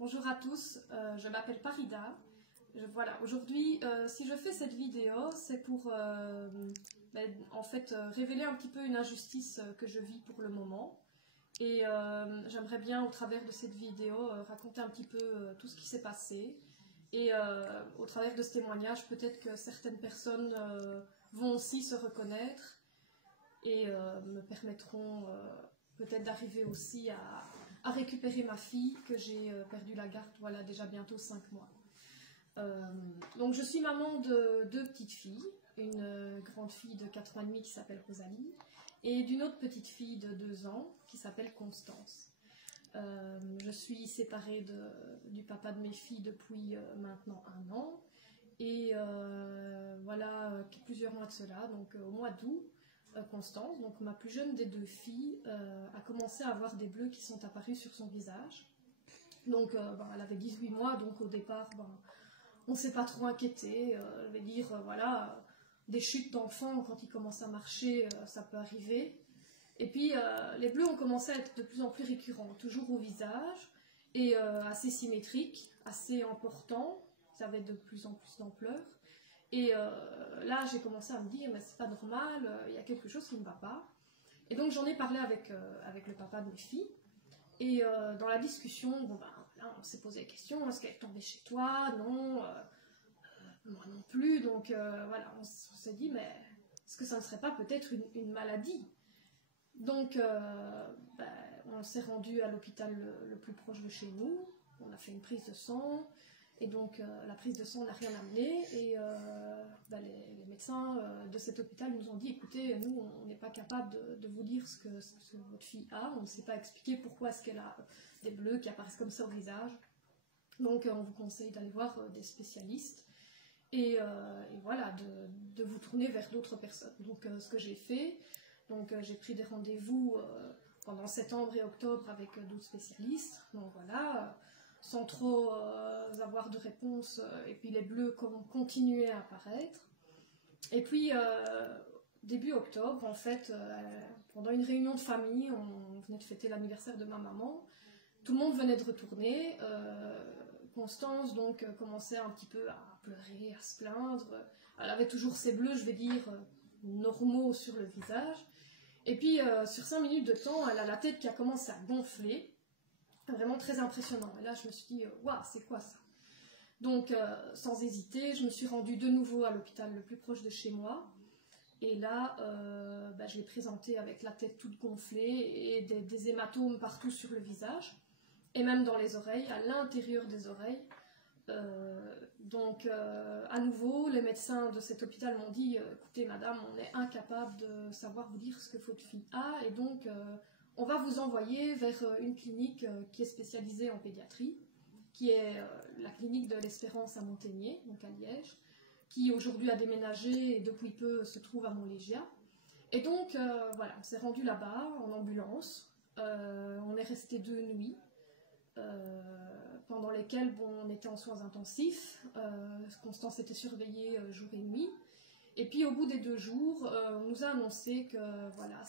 Bonjour à tous, je m'appelle Parida. Voilà, aujourd'hui, si je fais cette vidéo, c'est pour révéler un petit peu une injustice que je vis pour le moment. Et j'aimerais bien, au travers de cette vidéo, raconter un petit peu tout ce qui s'est passé. Et au travers de ce témoignage, peut-être que certaines personnes vont aussi se reconnaître et me permettront peut-être d'arriver aussi à récupérer ma fille que j'ai perdu la garde, voilà, déjà bientôt 5 mois. Donc je suis maman de 2 petites filles, une grande fille de 4 ans et demi qui s'appelle Rosalie et d'une autre petite fille de 2 ans qui s'appelle Constance. Je suis séparée du papa de mes filles depuis maintenant 1 an et voilà plusieurs mois de cela, donc au mois d'août, Constance, donc ma plus jeune des 2 filles, a commencé à avoir des bleus qui sont apparus sur son visage. Donc elle avait 18 mois, donc au départ on ne s'est pas trop inquiété. Je vais dire, voilà, des chutes d'enfants quand ils commencent à marcher, ça peut arriver. Et puis les bleus ont commencé à être de plus en plus récurrents, toujours au visage, et assez symétriques, assez importants, ça avait de plus en plus d'ampleur. Et là, j'ai commencé à me dire, mais c'est pas normal, il y a quelque chose qui ne va pas. Et donc, j'en ai parlé avec le papa de mes filles. Et dans la discussion, là, on s'est posé la question, est-ce qu'elle est tombée chez toi? Non, moi non plus. Donc, voilà, on s'est dit, mais est-ce que ça ne serait pas peut-être une maladie? Donc, on s'est rendu à l'hôpital le plus proche de chez nous. On a fait une prise de sang. Et donc la prise de sang n'a rien amené et les médecins de cet hôpital nous ont dit, écoutez, nous on n'est pas capable de vous dire ce que votre fille a, on ne sait pas expliquer pourquoi est-ce qu'elle a des bleus qui apparaissent comme ça au visage. Donc on vous conseille d'aller voir des spécialistes et voilà, de vous tourner vers d'autres personnes. Donc ce que j'ai fait, j'ai pris des rendez-vous pendant septembre et octobre avec d'autres spécialistes. Donc voilà, sans trop avoir de réponse, et puis les bleus continuaient à apparaître. Et puis, début octobre, en fait, pendant une réunion de famille, on venait de fêter l'anniversaire de ma maman, tout le monde venait de retourner, Constance donc commençait un petit peu à pleurer, à se plaindre, elle avait toujours ses bleus, je vais dire, normaux sur le visage, et puis sur 5 minutes de temps, elle a la tête qui a commencé à gonfler, vraiment très impressionnant. Et là, je me suis dit, waouh, c'est quoi ça? Donc, sans hésiter, je me suis rendue de nouveau à l'hôpital le plus proche de chez moi. Et là, je l'ai présentée avec la tête toute gonflée et des hématomes partout sur le visage. Et même dans les oreilles, à l'intérieur des oreilles. À nouveau, les médecins de cet hôpital m'ont dit, écoutez, madame, on est incapable de savoir vous dire ce que votre fille a. Et donc, on va vous envoyer vers une clinique qui est spécialisée en pédiatrie, qui est la clinique de l'Espérance à Monténier, donc à Liège, qui aujourd'hui a déménagé et depuis peu se trouve à Montlégia. Et donc, voilà, on s'est rendu là-bas en ambulance. On est resté 2 nuits, pendant lesquelles on était en soins intensifs. Constance était surveillée jour et nuit. Et puis, au bout des 2 jours, on nous a annoncé que voilà,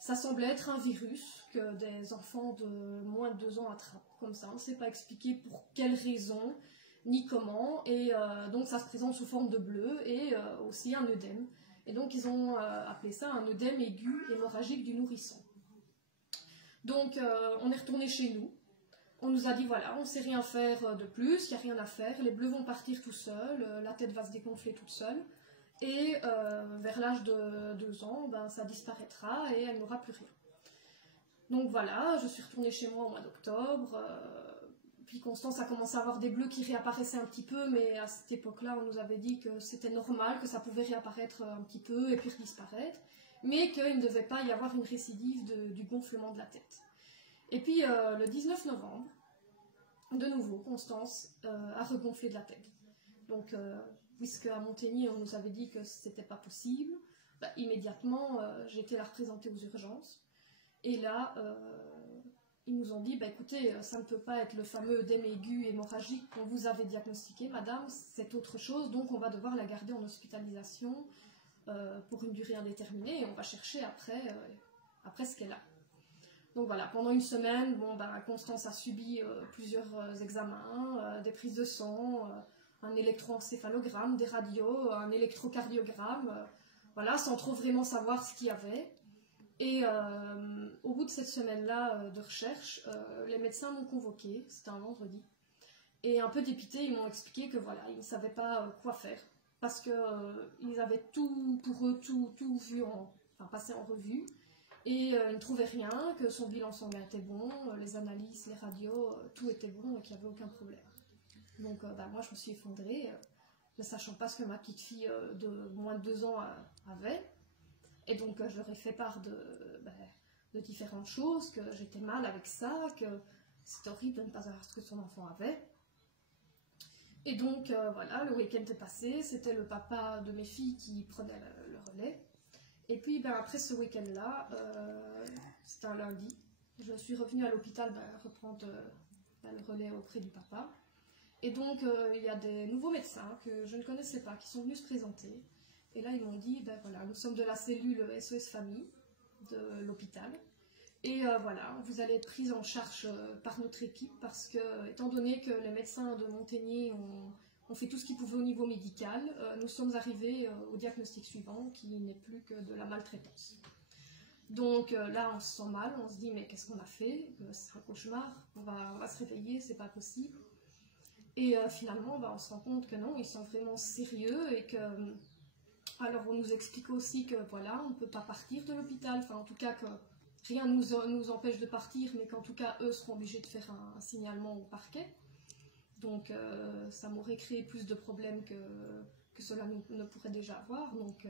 ça semblait être un virus que des enfants de moins de 2 ans attrapent, comme ça. On ne sait pas expliquer pour quelle raison, ni comment. Et donc ça se présente sous forme de bleu et aussi un œdème. Et donc ils ont appelé ça un œdème aigu hémorragique du nourrisson. Donc on est retourné chez nous. On nous a dit, voilà, on ne sait rien faire de plus, il n'y a rien à faire. Les bleus vont partir tout seuls, la tête va se dégonfler toute seule. Et vers l'âge de 2 ans, ça disparaîtra et elle n'aura plus rien. Donc voilà, je suis retournée chez moi au mois d'octobre, puis Constance a commencé à avoir des bleus qui réapparaissaient un petit peu, mais à cette époque-là, on nous avait dit que c'était normal, que ça pouvait réapparaître un petit peu et puis disparaître, mais qu'il ne devait pas y avoir une récidive du gonflement de la tête. Et puis le 19 novembre, de nouveau, Constance a regonflé de la tête. Donc puisque à Monténier, on nous avait dit que c'était pas possible, immédiatement, j'ai été la représenter aux urgences. Et là, ils nous ont dit, écoutez, ça ne peut pas être le fameux œdème aigu hémorragique qu'on vous avait diagnostiqué, madame, c'est autre chose, donc on va devoir la garder en hospitalisation pour une durée indéterminée, et on va chercher après ce qu'elle a. Donc voilà, pendant une semaine, bon, ben, Constance a subi plusieurs examens, des prises de sang, un électroencéphalogramme, des radios, un électrocardiogramme, voilà, sans trop vraiment savoir ce qu'il y avait. Et au bout de cette semaine-là de recherche, les médecins m'ont convoqué, c'était un vendredi. Et un peu dépités, ils m'ont expliqué que voilà, ils ne savaient pas quoi faire. Parce qu'ils avaient tout, pour eux, tout vu passé en revue. Et ils ne trouvaient rien, que son bilan sanguin était bon, les analyses, les radios, tout était bon et qu'il n'y avait aucun problème. Donc moi je me suis effondrée, ne sachant pas ce que ma petite fille de moins de 2 ans avait. Et donc je leur ai fait part de différentes choses, que j'étais mal avec ça, que c'était horrible de ne pas savoir ce que son enfant avait. Et donc voilà, le week-end est passé, c'était le papa de mes filles qui prenait le relais. Et puis après ce week-end-là, c'était un lundi, je suis revenue à l'hôpital reprendre le relais auprès du papa. Et donc il y a des nouveaux médecins que je ne connaissais pas qui sont venus se présenter. Et là ils m'ont dit, voilà, nous sommes de la cellule SOS Famille de l'hôpital. Et voilà, vous allez être prise en charge par notre équipe parce que, étant donné que les médecins de Monténier ont fait tout ce qu'ils pouvaient au niveau médical, nous sommes arrivés au diagnostic suivant qui n'est plus que de la maltraitance. Donc là, on se sent mal, on se dit mais qu'est-ce qu'on a fait? C'est un cauchemar, on va se réveiller, c'est pas possible. Et finalement, on se rend compte que non, ils sont vraiment sérieux et que... Alors on nous explique aussi que voilà, on ne peut pas partir de l'hôpital, enfin en tout cas que rien ne nous empêche de partir, mais qu'en tout cas eux seront obligés de faire un signalement au parquet. Donc ça m'aurait créé plus de problèmes que cela ne pourrait déjà avoir. Donc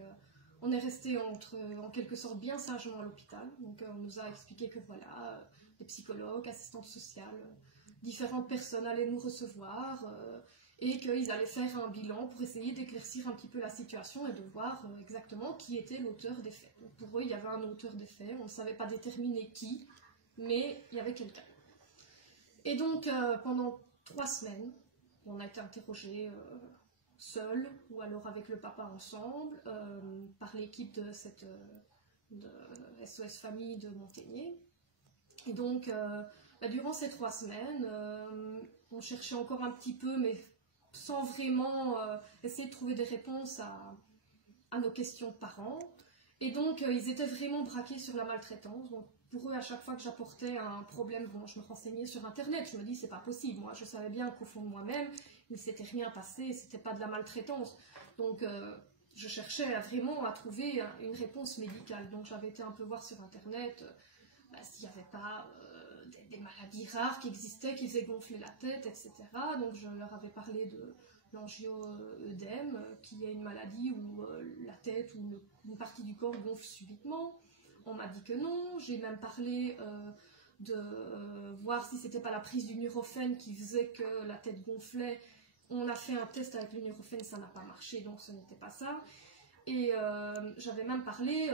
on est resté en quelque sorte bien sagement à l'hôpital. Donc on nous a expliqué que voilà, des psychologues, assistantes sociales, différentes personnes allaient nous recevoir et qu'ils allaient faire un bilan pour essayer d'éclaircir un petit peu la situation et de voir exactement qui était l'auteur des faits. Donc pour eux, il y avait un auteur des faits, on ne savait pas déterminer qui, mais il y avait quelqu'un. Et donc pendant 3 semaines, on a été interrogés seuls ou alors avec le papa ensemble par l'équipe de SOS Famille de Monténier. Et donc durant ces 3 semaines, on cherchait encore un petit peu, mais sans vraiment essayer de trouver des réponses à nos questions de parents. Et donc, ils étaient vraiment braqués sur la maltraitance. Donc, pour eux, à chaque fois que j'apportais un problème, bon, je me renseignais sur Internet. Je me dis, c'est pas possible. Moi, je savais bien qu'au fond de moi-même, il ne s'était rien passé, c'était pas de la maltraitance. Donc, je cherchais vraiment à trouver une réponse médicale. Donc, j'avais été un peu voir sur Internet s'il n'y avait pas des maladies rares qui existaient, qui faisaient gonfler la tête, etc. Donc, je leur avais parlé de l'angio-œdème, qui est une maladie où la tête ou une partie du corps gonfle subitement. On m'a dit que non. J'ai même parlé de voir si c'était pas la prise du Nurofen qui faisait que la tête gonflait. On a fait un test avec le Nurofen, ça n'a pas marché, donc ce n'était pas ça. Et j'avais même parlé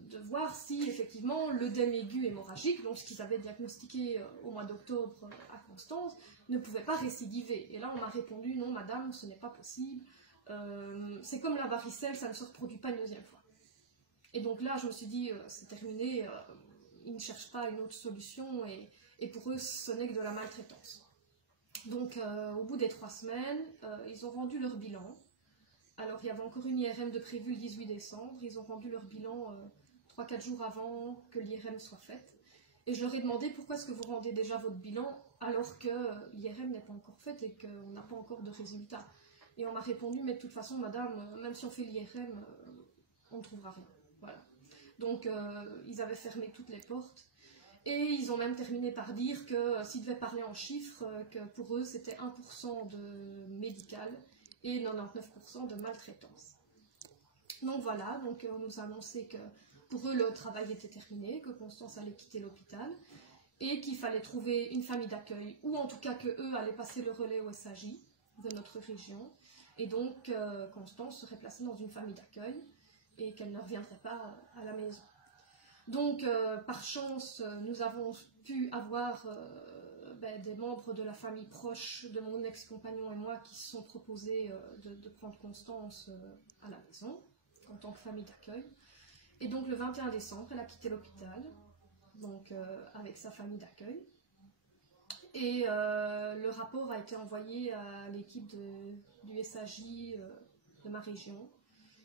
de voir si effectivement l'œdème aigu hémorragique, donc ce qu'ils avaient diagnostiqué au mois d'octobre à Constance, ne pouvait pas récidiver. Et là, on m'a répondu, non madame, ce n'est pas possible. C'est comme la varicelle, ça ne se reproduit pas une deuxième fois. Et donc là, je me suis dit, c'est terminé, ils ne cherchent pas une autre solution, et pour eux, ce n'est que de la maltraitance. Donc, au bout des 3 semaines, ils ont rendu leur bilan. Alors, il y avait encore une IRM de prévue le 18 décembre. Ils ont rendu leur bilan 3-4 jours avant que l'IRM soit faite. Et je leur ai demandé pourquoi est-ce que vous rendez déjà votre bilan alors que l'IRM n'est pas encore faite et qu'on n'a pas encore de résultats. Et on m'a répondu, mais de toute façon, madame, même si on fait l'IRM, on ne trouvera rien. Voilà. Donc, ils avaient fermé toutes les portes. Et ils ont même terminé par dire que s'ils devaient parler en chiffres, que pour eux, c'était 1% de médical et 99% de maltraitance. Donc voilà, donc on nous a annoncé que pour eux, le travail était terminé, que Constance allait quitter l'hôpital et qu'il fallait trouver une famille d'accueil, ou en tout cas qu'eux allaient passer le relais au SAJ de notre région. Et donc, Constance serait placée dans une famille d'accueil et qu'elle ne reviendrait pas à la maison. Donc, par chance, nous avons pu avoir des membres de la famille proche de mon ex-compagnon et moi qui se sont proposés de prendre Constance à la maison, en tant que famille d'accueil. Et donc, le 21 décembre, elle a quitté l'hôpital. donc avec sa famille d'accueil. Et le rapport a été envoyé à l'équipe du SAJ de ma région,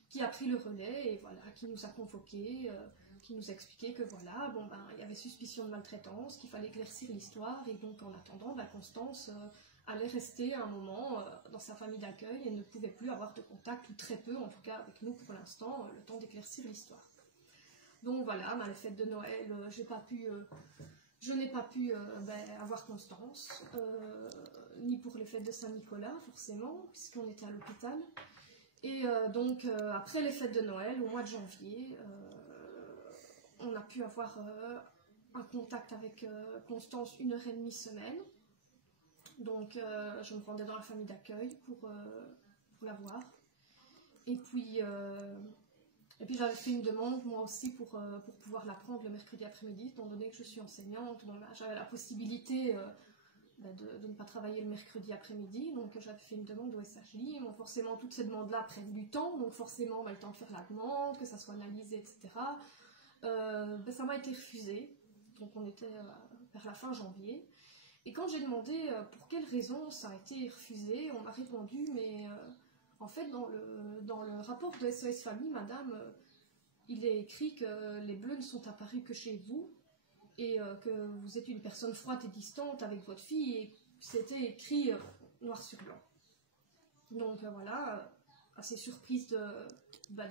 qui a pris le relais et voilà, qui nous a convoqués, qui nous a expliqué que voilà, bon ben, il y avait suspicion de maltraitance, qu'il fallait éclaircir l'histoire, et donc en attendant, ben, Constance allait rester un moment dans sa famille d'accueil et ne pouvait plus avoir de contact, ou très peu en tout cas avec nous pour l'instant, le temps d'éclaircir l'histoire. Donc voilà, ben, les fêtes de Noël, je n'ai pas pu avoir Constance, ni pour les fêtes de Saint-Nicolas forcément, puisqu'on était à l'hôpital. Et donc après les fêtes de Noël, au mois de janvier, on a pu avoir un contact avec Constance 1h30 semaine. Donc je me rendais dans la famille d'accueil pour la voir. Et puis j'avais fait une demande moi aussi pour pouvoir la prendre le mercredi après-midi, étant donné que je suis enseignante. Bon, j'avais la possibilité de ne pas travailler le mercredi après-midi, donc j'avais fait une demande au SAJ. Bon, forcément, toutes ces demandes-là prennent du temps, donc forcément, on a le temps de faire la demande, que ça soit analysé, etc. Ça m'a été refusé, donc on était vers la fin janvier. Et quand j'ai demandé pour quelle raison ça a été refusé, on m'a répondu, mais en fait, dans le rapport de SOS Famille, madame, il est écrit que les bleus ne sont apparus que chez vous, et que vous êtes une personne froide et distante avec votre fille, et c'était écrit noir sur blanc. Donc voilà, assez surprise de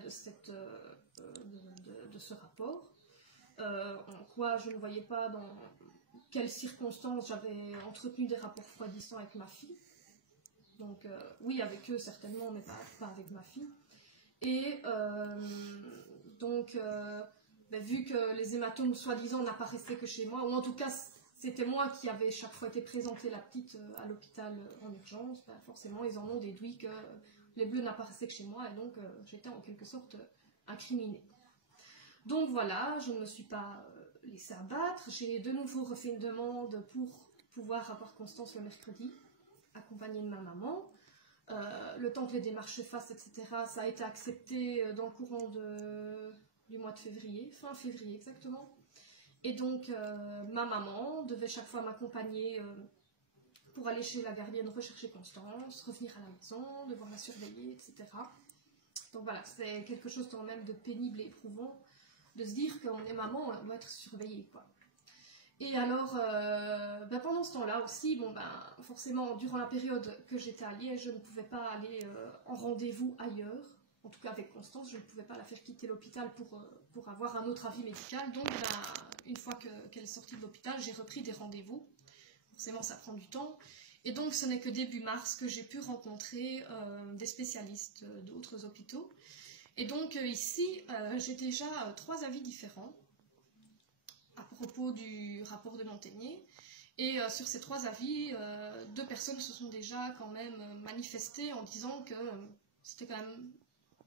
ce rapport, en quoi je ne voyais pas dans quelles circonstances j'avais entretenu des rapports froidissants avec ma fille. Donc oui, avec eux certainement, mais pas avec ma fille. Et donc vu que les hématomes soi-disant n'apparaissaient que chez moi, ou en tout cas c'était moi qui avais chaque fois été présenter la petite à l'hôpital en urgence, forcément ils en ont déduit que les bleus n'apparaissaient que chez moi, et donc j'étais en quelque sorte incriminée. Donc voilà, je ne me suis pas laissée abattre, j'ai de nouveau refait une demande pour pouvoir avoir Constance le mercredi, accompagnée de ma maman. Le temps que les démarches se fassent, etc., ça a été accepté dans le courant du mois de février, fin février exactement. Et donc ma maman devait chaque fois m'accompagner pour aller chez la gardienne rechercher Constance, revenir à la maison, devoir la surveiller, etc. Donc voilà, c'est quelque chose quand même de pénible et éprouvant de se dire qu'on est maman, on doit être surveillée, quoi. Et alors, pendant ce temps-là aussi, forcément, durant la période que j'étais à Liège, je ne pouvais pas aller en rendez-vous ailleurs. En tout cas, avec Constance, je ne pouvais pas la faire quitter l'hôpital pour avoir un autre avis médical. Donc, une fois qu'elle est sortie de l'hôpital, j'ai repris des rendez-vous. Forcément, ça prend du temps. Et donc, ce n'est que début mars que j'ai pu rencontrer des spécialistes d'autres hôpitaux. Et donc, ici, j'ai déjà 3 avis différents à propos du rapport de Montagnier. Et sur ces 3 avis, 2 personnes se sont déjà quand même manifestées en disant que c'était quand même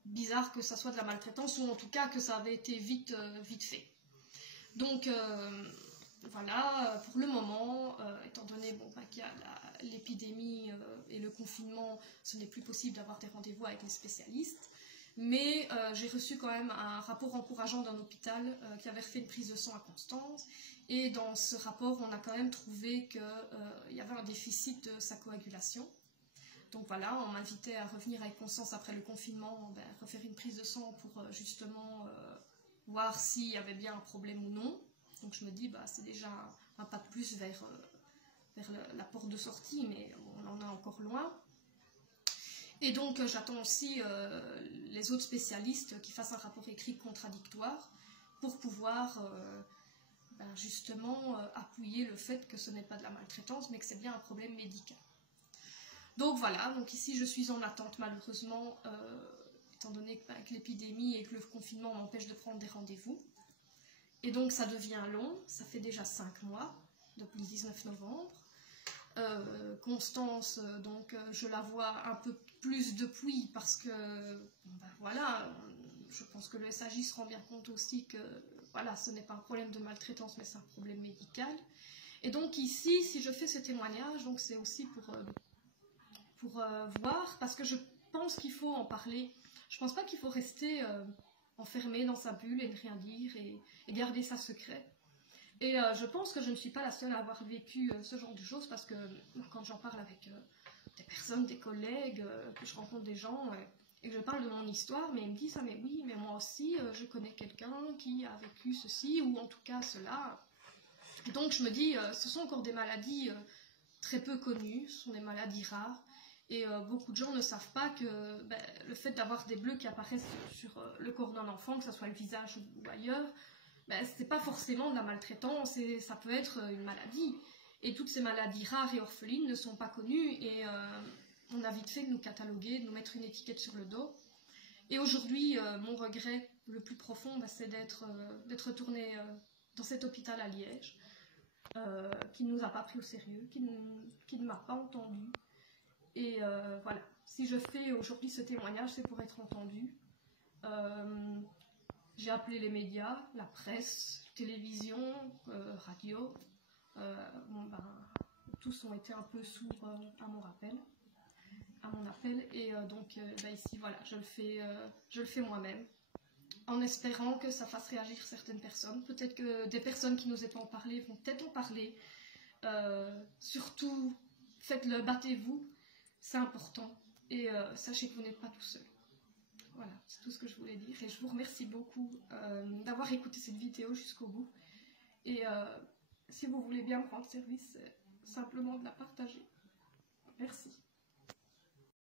bizarre que ça soit de la maltraitance, ou en tout cas que ça avait été vite fait. Donc voilà, pour le moment, étant donné qu'il y a l'épidémie et le confinement, ce n'est plus possible d'avoir des rendez-vous avec les spécialistes. Mais j'ai reçu quand même un rapport encourageant d'un hôpital qui avait fait une prise de sang à Constance. Et dans ce rapport, on a quand même trouvé qu'il y avait un déficit de sa coagulation. Donc voilà, on m'invitait à revenir avec Constance après le confinement, refaire une prise de sang pour justement voir s'il y avait bien un problème ou non. Donc je me dis, c'est déjà un pas de plus vers la porte de sortie, mais on en est encore loin. Et donc j'attends aussi les autres spécialistes qui fassent un rapport écrit contradictoire pour pouvoir justement appuyer le fait que ce n'est pas de la maltraitance, mais que c'est bien un problème médical. Donc voilà, donc ici je suis en attente malheureusement, étant donné que l'épidémie et que le confinement m'empêche de prendre des rendez-vous. Et donc ça devient long, ça fait déjà 5 mois, depuis le 19 novembre. Constance, donc je la vois un peu plus depuis parce que voilà, je pense que le SAJ se rend bien compte aussi que voilà, ce n'est pas un problème de maltraitance, mais c'est un problème médical. Et donc ici, si je fais ce témoignage, donc c'est aussi pour voir, parce que je pense qu'il faut en parler. Je pense pas qu'il faut rester enfermé dans sa bulle et ne rien dire et garder ça secret. Et je pense que je ne suis pas la seule à avoir vécu ce genre de choses, parce que quand j'en parle avec des personnes, des collègues, que je rencontre des gens, et que je parle de mon histoire, mais ils me disent « Ah mais oui, mais moi aussi, je connais quelqu'un qui a vécu ceci, ou en tout cas cela ». Donc je me dis, ce sont encore des maladies très peu connues, ce sont des maladies rares, et beaucoup de gens ne savent pas que le fait d'avoir des bleus qui apparaissent sur le corps d'un enfant, que ce soit le visage ou ailleurs, c'est pas forcément de la maltraitance, et ça peut être une maladie. Et toutes ces maladies rares et orphelines ne sont pas connues, et on a vite fait de nous cataloguer, de nous mettre une étiquette sur le dos. Et aujourd'hui, mon regret le plus profond, c'est d'être retournée dans cet hôpital à Liège, qui ne nous a pas pris au sérieux, qui ne m'a pas entendu. Et voilà, si je fais aujourd'hui ce témoignage, c'est pour être entendue. J'ai appelé les médias, la presse, télévision, radio. Tous ont été un peu sourds à mon appel. Et donc ici, voilà, je le fais moi-même, en espérant que ça fasse réagir certaines personnes. Peut-être que des personnes qui n'osaient pas en parler vont peut-être en parler. Surtout, faites-le, battez-vous, c'est important. Et sachez que vous n'êtes pas tout seul. Voilà, c'est tout ce que je voulais dire. Et je vous remercie beaucoup d'avoir écouté cette vidéo jusqu'au bout. Et si vous voulez bien me rendre service, c'est simplement de la partager. Merci.